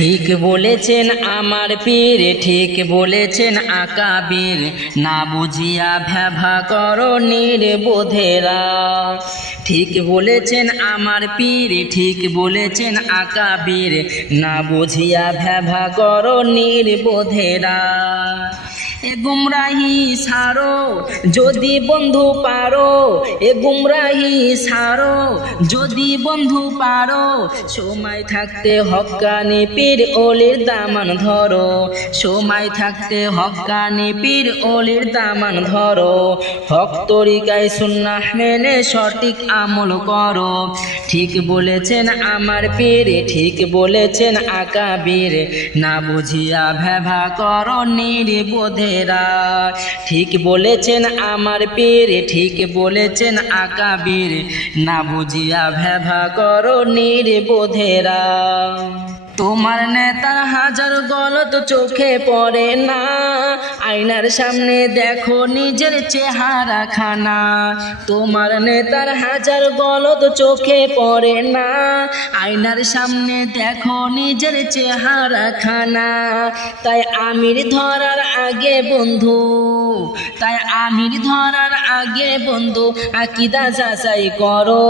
ঠিক বলেছেন আমার পীর, ঠিক বলেছেন আকাবির, না বুঝিয়া ভ্যাভা করো নির্বোধেরা। ঠিক বলেছেন আমার পীর, ঠিক বলেছেন আকাবির, না বুঝিয়া ভ্যাভা করো নির্বোধেরা। এ গুমরাহি সারো যদি বন্ধু পারো, এ গুমরাহি সারো যদি বন্ধু পারো, সময় থাকতে হক্কানি পীর ওলির দামান ধরো, সময় থাকতে হক্কানি পীর ওলির দামান ধরো। হক তরিকায় সুন্নাহ মেনে সঠিক আমল করো। ঠিক বলেছেন আমার পীর, ঠিক বলেছেন আকাবির, না বুঝিয়া ভ্যাভা করো নির্বোধে। ঠিক বলেছেন আমার পীর, ঠিক বলেছেন আকাবির, না বুঝিয়া ভ্যাভা করো নির্বোধেরা। তোমার নেতার হাজার গলত চোখে পড়ে না, আয়নার সামনে দেখো নিজের চেহারা খানা। তোমার নেতার হাজার গলত চোখে পড়ে না, আয়নার সামনে দেখো নিজের চেহারা খানা। তাই আমির ধরার আগে বন্ধু, তাই আমির ধরার আগে বন্ধু আকীদা যাচাই করো।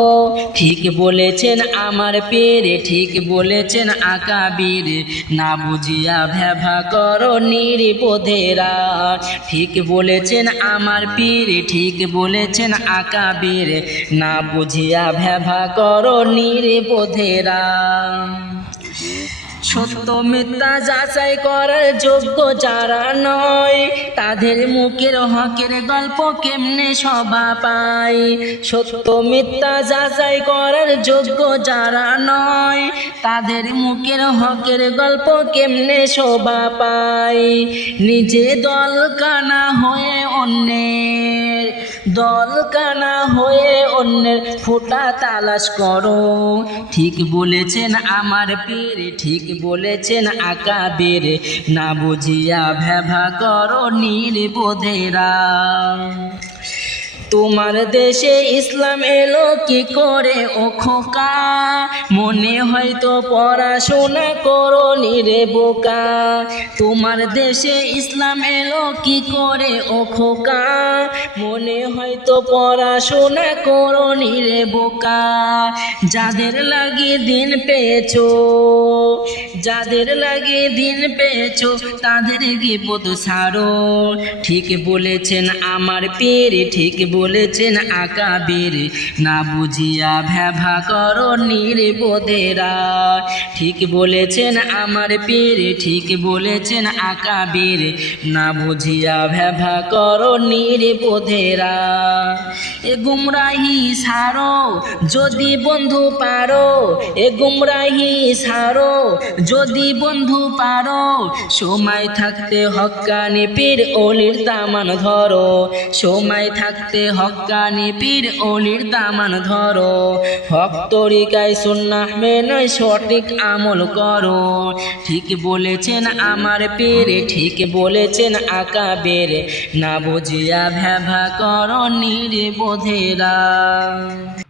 ঠিক বলেছেন আমার পীর, ঠিক বলেছেন আকাবির, না বুঝিয়া ভ্যাভা করো নির্বোধেরা। ঠিক বলেছেন আমার পীর, ঠিক বলেছেন আকাবির, না বুঝিয়া ভ্যাভা করো নির্বোধেরা। সত্য মিথ্যা যাচাই করার যোগ্য যারা নয়, তাদের মুখের হকের গল্প কেমনে শোভা পায়। সত্য মিথ্যা যাচাই করার যোগ্য যারা নয়, তাদের মুখের হকের গল্প কেমনে শোভা পায়। নিজে দল কানা হয়ে অন্যের, দল কানা হয়ে অন্যের ফুটা তালাশ করো। ঠিক বলেছেন আমার পীর, ঠিক বলেছেন আকাবির, না বুঝিয়া ভ্যাভা করো নির্বোধেরা। তোমার দেশে ইসলাম এলো কি করে ও খোকা, মনে হয়তো পড়াশোনা করো নিরে বোকা। তোমার দেশে ইসলাম এলো কি করে ও খোকা, মনে হয়তো পড়াশোনা করো নিরে বোকা। যাদের লাগে দিন পেয়েছো, যাদের লাগে দিন পেয়েছো, তাদের গিবত ছাড়ো। ঠিক বলেছেন আমার পীর, ঠিক বলেছেন আকাবির, না বুঝিয়া ভ্যাভা করো নির্বোধেরা। ঠিক বলেছেন আমার পীর, ঠিক বলেছেন আকাবির, না বুঝিয়া ভ্যাভা করো নির্বোধেরা। এ গুমরাহি সারো যদি বন্ধু পারো, এ গুমরাহি সারো যদি বন্ধু পারো, সময় থাকতে হক্কানি পীর ওলির দামান ধরো, সময় থাকতে হক্কানি পীর ওলির দামান ধরো। হক তরিকায় সুন্নাহ মেনে সঠিক আমল করো। ঠিক বলেছেন আমার পীর, ঠিক বলেছেন আকাবির, না বুঝিয়া ভ্যাভা করো নির্বোধেরা।